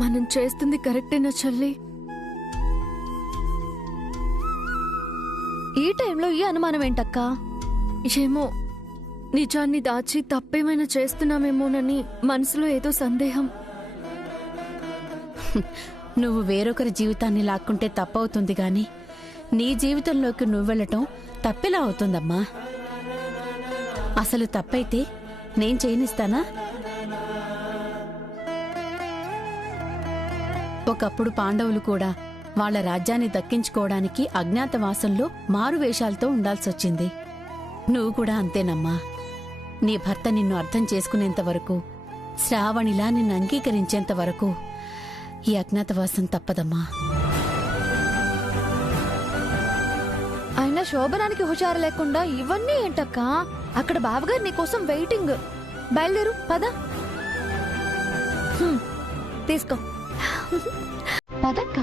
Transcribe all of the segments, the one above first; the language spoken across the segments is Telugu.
మనం చేస్తుంది కరెక్టేనా చెల్లి? ఈ టైంలో ఈ అనుమానం ఏంటక్కా? ఏమో, నిజాన్ని దాచి తప్పేమైనా చేస్తున్నామేమోనని మనసులో ఏదో సందేహం. నువ్వు వేరొకరి జీవితాన్ని లాక్కుంటే తప్పవుతుంది గాని నీ జీవితంలోకి నువ్వెళ్ళటం తప్పెలా అవుతుందమ్మా? అసలు తప్పైతే నేను చేయనిస్తానా? ఒకప్పుడు పాండవులు కూడా వాళ్ల రాజ్యాన్ని దక్కించుకోవడానికి అజ్ఞాతవాసంలో మారువేషాలతో ఉండాల్సొచ్చింది. నువ్వు కూడా అంతేనమ్మా. నీ భర్త నిన్ను అర్థం చేసుకునేంత వరకు, శ్రావణిలా నిన్ను అంగీకరించేంత వరకు ఈ అజ్ఞాతవాసం తప్పదమ్మా. అయినా శోభనానికి హుషారు లేకుండా ఇవన్నీ ఏంటక్కా? అక్కడ బావగారు నీకోసం వెయిటింగ్. బయలుదేరు పద. తీసుకో పదక్కా.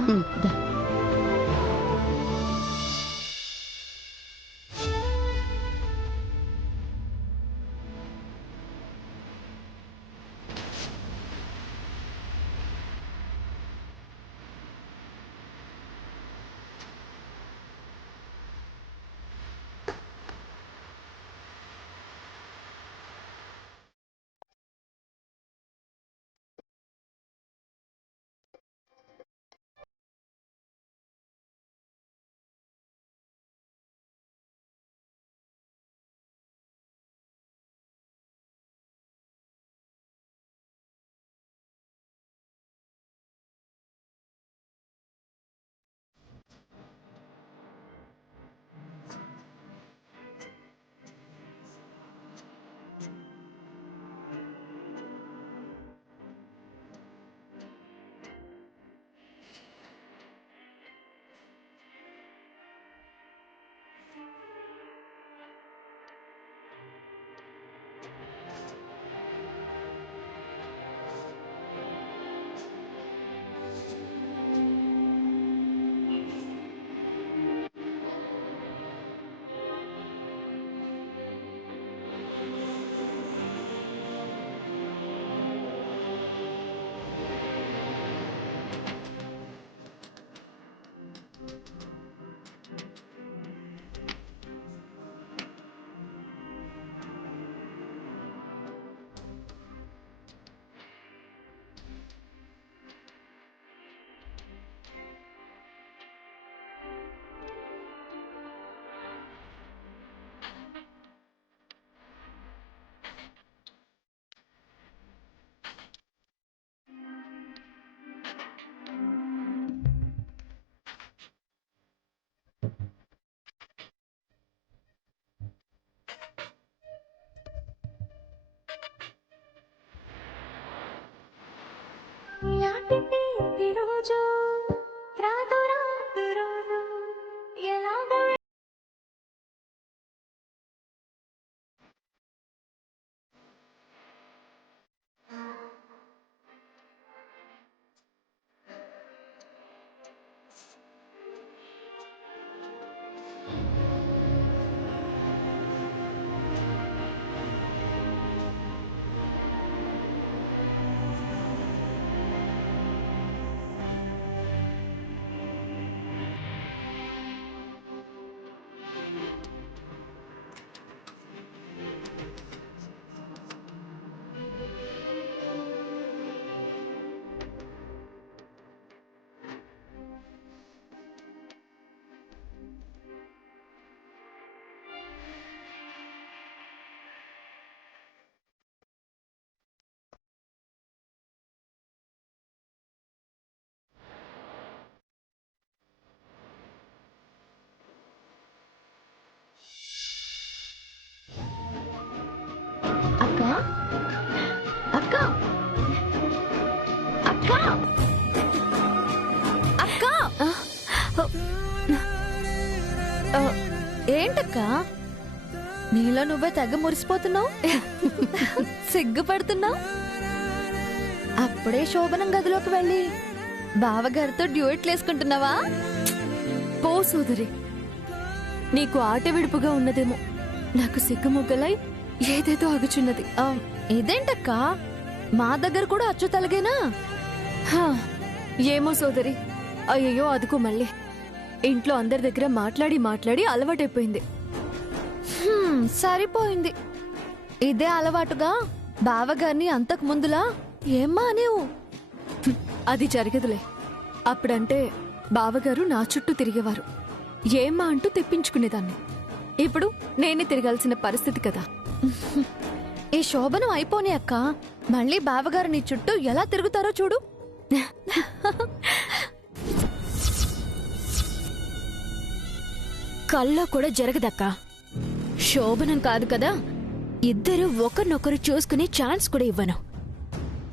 అక్క అక్క అక్క ఏంటక్క నీలో నువ్వే తెగ మురిసిపోతున్నావు, సిగ్గుపడుతున్నావు. అప్పుడే శోభనం గదిలోకి వెళ్ళి బావగారితో డ్యూయెట్లు వేసుకుంటున్నావా? పో సోదరి, నీకు ఆట విడుపుగా ఉన్నదేమో, నాకు సిగ్గుమొగ్గలై ఏదేదో అగుచున్నది. ఇదేంటక్క, మా దగ్గర కూడా అచ్చు తలగేనా? హా, ఏమో సోదరి. అయ్యయ్యో అదుకో మళ్ళీ ఇంట్లో అందరి దగ్గర మాట్లాడి మాట్లాడి అలవాటైపోయింది. సరిపోయింది. ఇదే అలవాటుగా బావగారిని అంతకు ముందులా ఏమ్మా అనేవు. అది జరగదులే. అప్పుడంటే బావగారు నా చుట్టూ తిరిగేవారు, ఏమ్మా అంటూ తెప్పించుకునేదాన్ని. ఇప్పుడు నేనే తిరగాల్సిన పరిస్థితి కదా. ఈ శోభనం అయిపోని అక్క, మళ్ళీ బావగారు నీ చుట్టూ ఎలా తిరుగుతారో చూడు. కల్లో కూడా జరగదక్కా. శోభనం కాదు కదా, ఇద్దరు ఒకరినొకరు చూసుకునే ఛాన్స్ కూడా ఇవ్వను.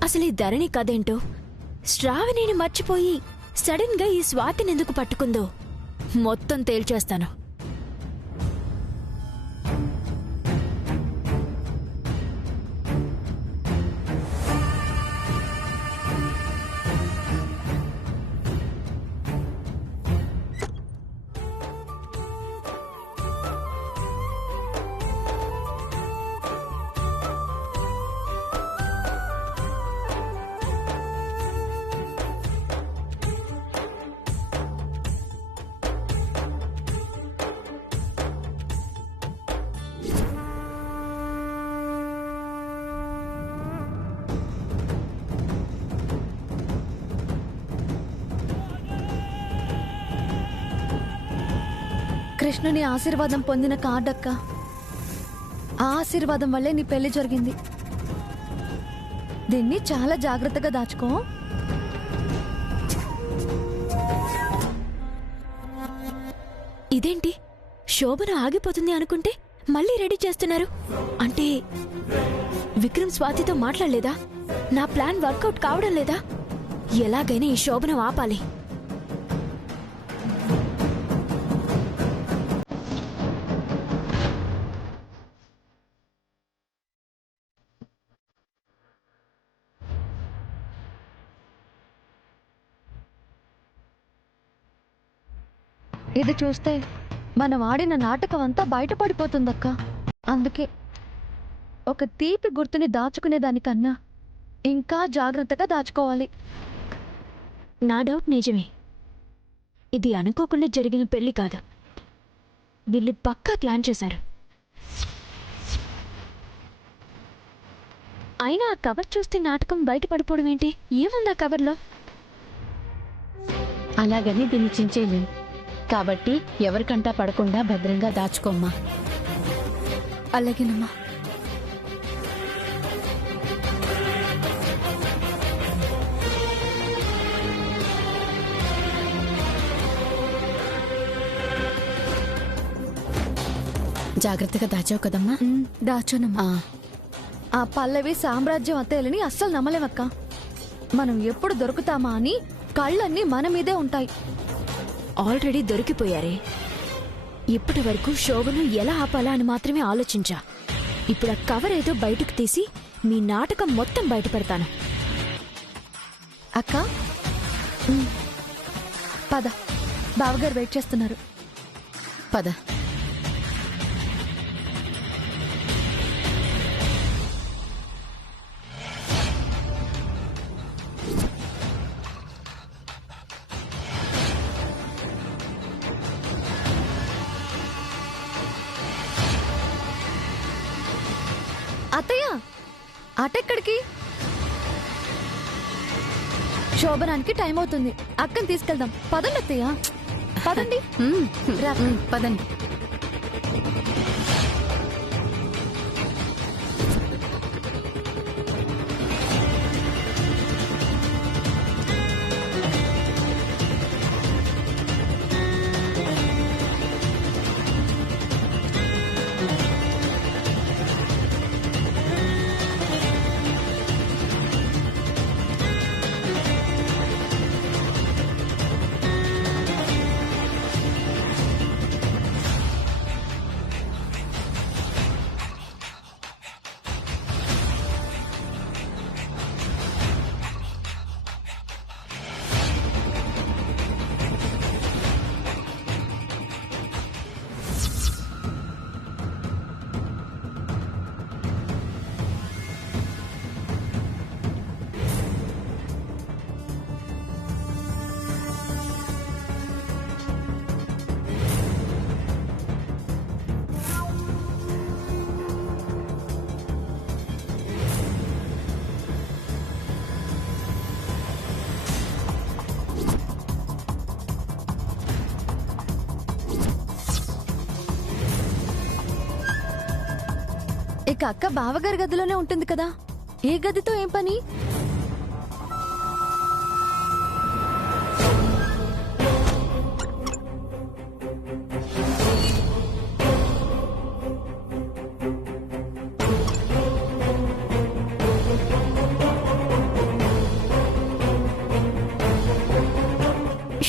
అసలు ఈ ధరణి కదేంటో, శ్రావణిని మర్చిపోయి సడన్ గా ఈ స్వాతిని ఎందుకు పట్టుకుందో మొత్తం తేల్చేస్తాను. కృష్ణుని ఆశీర్వాదం పొందిన కార్డక్క. ఆ ఆశీర్వాదం వల్లే నీ పెళ్లి జరిగింది. దీన్ని చాలా జాగ్రత్తగా దాచుకో. ఇదేంటి, శోభన ఆగిపోతుంది అనుకుంటే మళ్ళీ రెడీ చేస్తున్నారు అంటే విక్రమ్ స్వాతితో మాట్లాడలేదా? నా ప్లాన్ వర్కౌట్ కావడం లేదా? ఎలాగైనా ఈ శోభనం ఆపాలి. ఇది చూస్తే మనం ఆడిన నాటకం అంతా బయటపడిపోతుందక్క. అందుకే ఒక తీపి గుర్తుని దాచుకునేదానికన్నా ఇంకా జాగ్రత్తగా దాచుకోవాలి. నా డౌట్ నిజమే. ఇది అనుకోకుండా జరిగిన పెళ్లి కాదు, వీళ్ళు పక్కా ప్లాన్ చేశారు. అయినా ఆ కవర్ చూస్తే నాటకం బయటపడిపోవడం ఏంటి? ఏముంది ఆ కవర్లో? అలాగని దీన్ని చించేయలేం కాబట్టి ఎవరికంటా పడకుండా భద్రంగా దాచుకోమ్మా. అలాగేనమ్మా. జాగ్రత్తగా దాచావు కదమ్మా. దాచానమ్మా. ఆ పల్లవి సామ్రాజ్యం అత్తయ్యలని అస్సలు నమ్మలేమక్క. మనం ఎప్పుడు దొరుకుతామా అని కళ్ళన్నీ మన మీదే ఉంటాయి. ఆల్రెడీ దొరికిపోయారే. ఇప్పటి వరకు శోభను ఎలా ఆపాలా అని మాత్రమే ఆలోచించా. ఇప్పుడు ఆ కవర్ ఏదో బయటకు తీసి మీ నాటకం మొత్తం బయటపెడతాను. అక్క పద, బావగారు వెయిట్ చేస్తున్నారు. పద. అత్తయ్య అటెక్కడికి? శోభనానికి టైం అవుతుంది. అక్కని తీసుకెళ్దాం. పదండి అత్తయ్య, పదండి. పదండి. ఇక అక్క బావగారి గదిలోనే ఉంటుంది కదా, ఏ గదితో ఏం పని?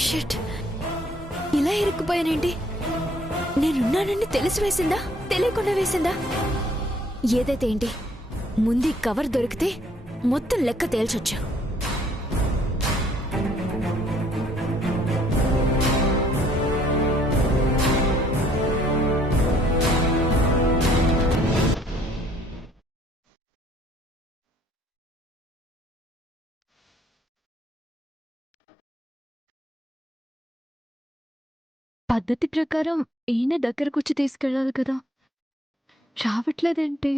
షిట్, ఇలా ఇరుక్కుపోయానేంటి? నేనున్నానని తెలిసి వేసిందా, తెలియకుండా వేసిందా? ఏదైతే ఏంటి, ముందు ఈ కవర్ దొరికితే మొత్తం లెక్క తేల్చొచ్చు. పద్ధతి ప్రకారం ఈయన దగ్గరకొచ్చి తీసుకెళ్ళాలి కదా, రావట్లేదేంటి?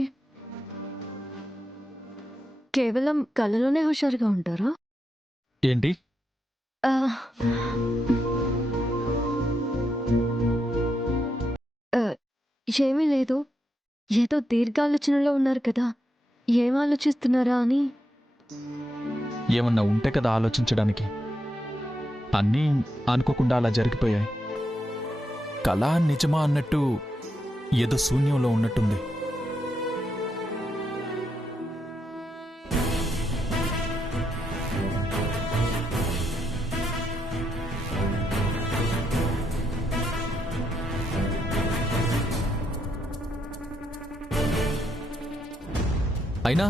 కేవలం కళ్ళలోనే హుషారుగా ఉంటారా? ఏంటి? ఆ, ఆ, ఏమీ లేదు. ఏదో దీర్ఘాలోచనలో ఉన్నారు కదా, ఏం ఆలోచిస్తున్నారా అని. ఏమన్నా ఉంటే కదా ఆలోచించడానికి. అన్నీ అనుకోకుండా అలా జరిగిపోయాయి. కళ నిజమా అన్నట్టు ఏదో శూన్యంలో ఉన్నట్టుంది. అయినా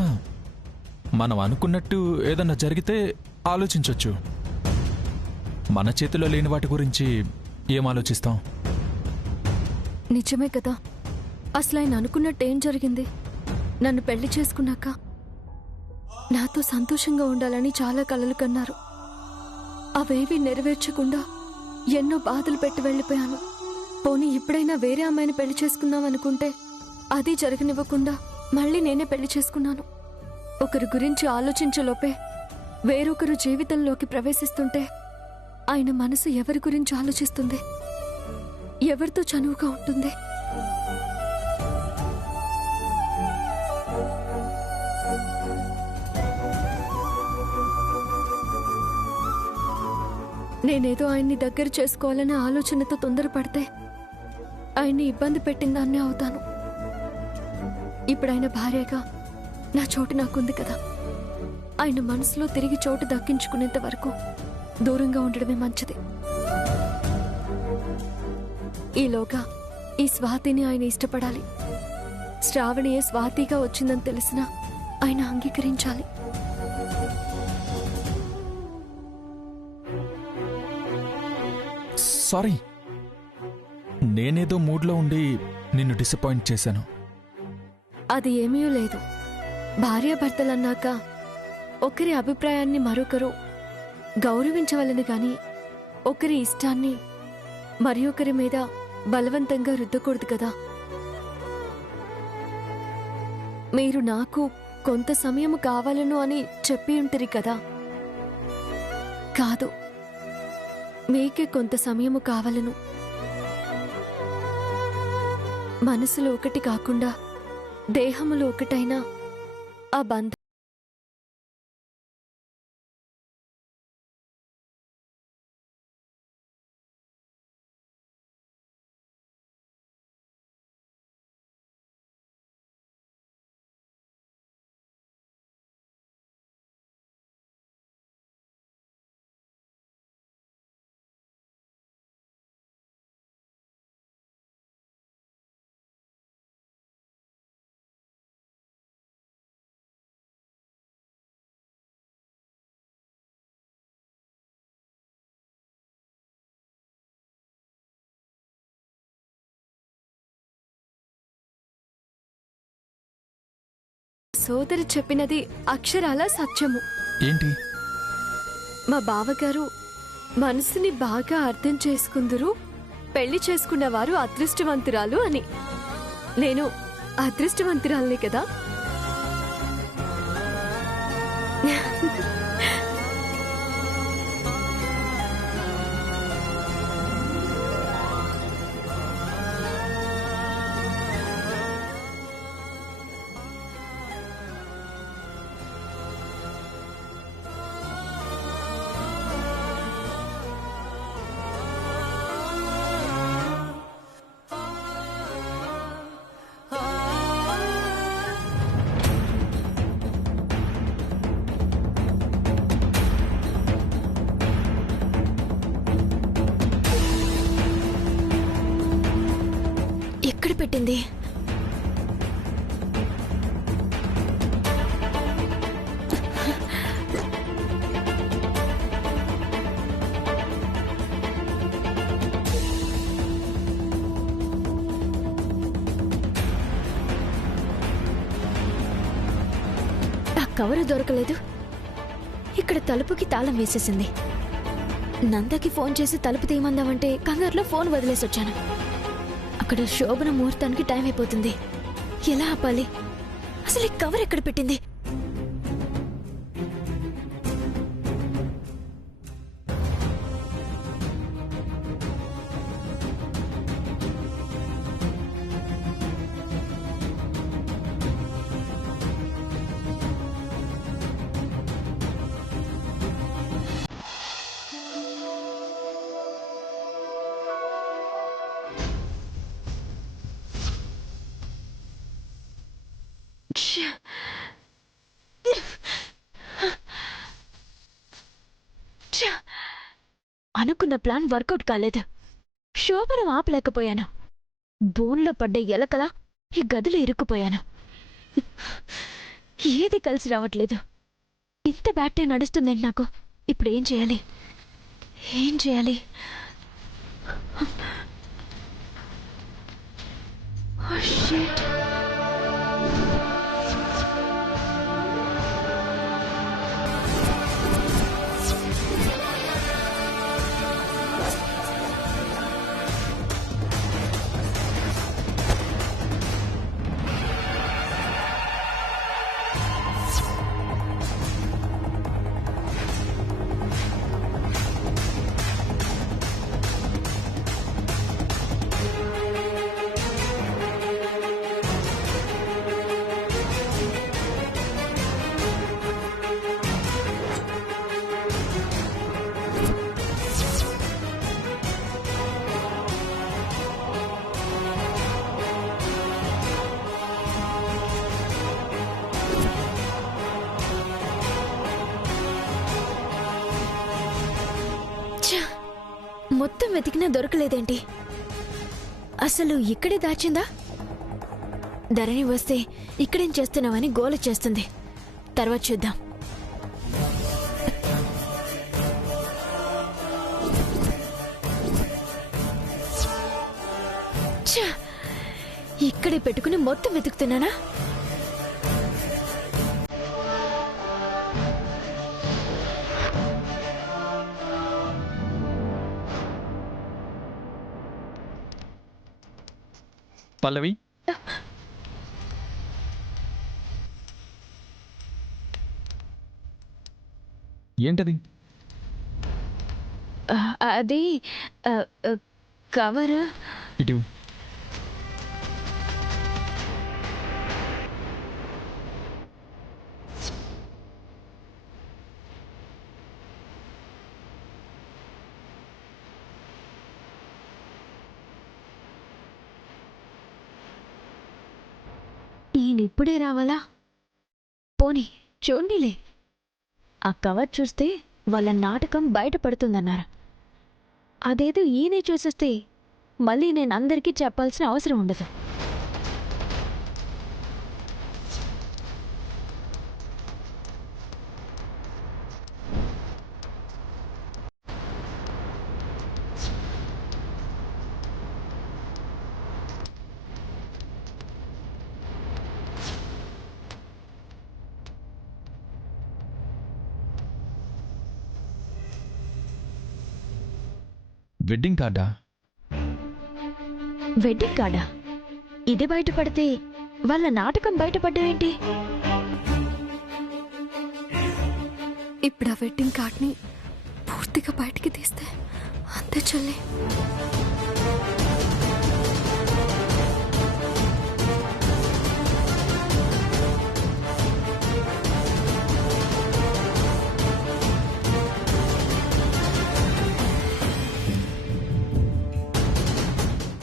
మనం అనుకున్నట్టు ఏదన్నా జరిగితే ఆలోచించొచ్చు. మన చేతిలో లేని వాటి గురించి ఏం ఆలోచిస్తాం? నిజమే కదా, అసలు ఆయన అనుకున్నట్టు ఏం జరిగింది? నన్ను పెళ్లి చేసుకున్నాక నాతో సంతోషంగా ఉండాలని చాలా కలలు కన్నారు. అవేవి నెరవేర్చకుండా ఎన్నో బాధలు పెట్టి వెళ్ళిపోయాను. పోనీ ఇప్పుడైనా వేరే అమ్మాయిని పెళ్లి చేసుకుందాం అనుకుంటే అది జరగనివ్వకుండా మళ్ళీ నేనే పెళ్లి చేసుకున్నాను. ఒకరి గురించి ఆలోచించలోపే వేరొకరు జీవితంలోకి ప్రవేశిస్తుంటే ఆయన మనసు ఎవరి గురించి ఆలోచిస్తుంది, ఎవరితో చనువుగా ఉంటుంది? నేనేదో ఆయన్ని దగ్గర చేసుకోవాలనే ఆలోచనతో తొందరపడితే ఆయన్ని ఇబ్బంది పెట్టిందాన్నే అవుతాను. ఇప్పుడు ఆయన భార్యగా నా చోటు నాకుంది కదా, ఆయన మనసులో తిరిగి చోటు దక్కించుకునేంత వరకు దూరంగా ఉండడమే మంచిది. ఈలోగా ఈ స్వాతిని ఆయన ఇష్టపడాలి. శ్రావణియే స్వాతిగా వచ్చిందని తెలిసినా ఆయన అంగీకరించాలి. సారీ, నేనేదో మూడ్లో ఉండి నిన్ను డిసప్పాయింట్ చేశాను. అది ఏమీ లేదు. భార్యాభర్తలన్నాక ఒకరి అభిప్రాయాన్ని మరొకరు గౌరవించవలని గాని ఒకరి ఇష్టాన్ని మరి ఒకరి మీద బలవంతంగా రుద్దకూడదు కదా. మీరు నాకు కొంత సమయం కావాలను అని చెప్పి ఉంటరి కదా. కాదు, మీకే కొంత సమయము కావాలను. మనసులు ఒకటి కాకుండా దేహములు ఒకటైనా ఆ బంధం సోదరి చెప్పినది అక్షరాల సత్యము. ఏంటి? మా బావగారు మనసుని బాగా అర్థం చేసుకుందురు, పెళ్లి చేసుకున్నవారు అదృష్టవంతురాలు అని. నేను అదృష్టవంతురాలనే కదా. పెట్టింది? ఆ కవరు దొరకలేదు. ఇక్కడ తలుపుకి తాళం వేసేసింది. నందకి ఫోన్ చేసి తలుపు తీయమందామంటే కంగారులో ఫోన్ వదిలేసి వచ్చాను. అక్కడ శోభన ముహూర్తానికి టైం అయిపోతుంది. ఎలా ఆపాలి? అసలు ఈ కవర్ ఎక్కడ పెట్టింది? అనుకున్న ప్లాన్ వర్కౌట్ కాలేదు. శోభనం ఆపలేకపోయాను. బోన్లో పడ్డ ఎలకలా ఈ గదిలో ఇరుక్కుపోయాను. ఏది కలిసి రావట్లేదు. ఇంత బ్యాటే నడుస్తుందేంటి నాకు? ఇప్పుడు ఏం చేయాలి? ఏం చేయాలి? Oh, shit. మొత్తం వెతికినా దొరకలేదేంటి? అసలు ఇక్కడే దాచిందా? ధరణి వస్తే ఇక్కడేం చేస్తున్నావని గోల చేస్తుంది. తర్వాత చూద్దాం. ఇక్కడే పెట్టుకుని మొత్తం వెతుకుతున్నానా? పల్లవి, ఏంటది? అది కవర్. ఇటు ఈయనిప్పుడే రావాలా? పోనీ చూడండిలే. ఆ కవర్ చూస్తే వాళ్ళ నాటకం బయటపడుతుందన్నారు. అదేదో ఈయనే చూసేస్తే మళ్ళీ నేను అందరికీ చెప్పాల్సిన అవసరం ఉండదు. వెడ్డింగ్ కార్డా? వెడ్డింగ్ కార్డా? ఇది బయటపడితే వాళ్ళ నాటకం బయటపడ్డమేంటి? ఇప్పుడు ఆ వెడ్డింగ్ కార్డ్ని పూర్తిగా బయటికి తీస్తే అంతే చెల్లి.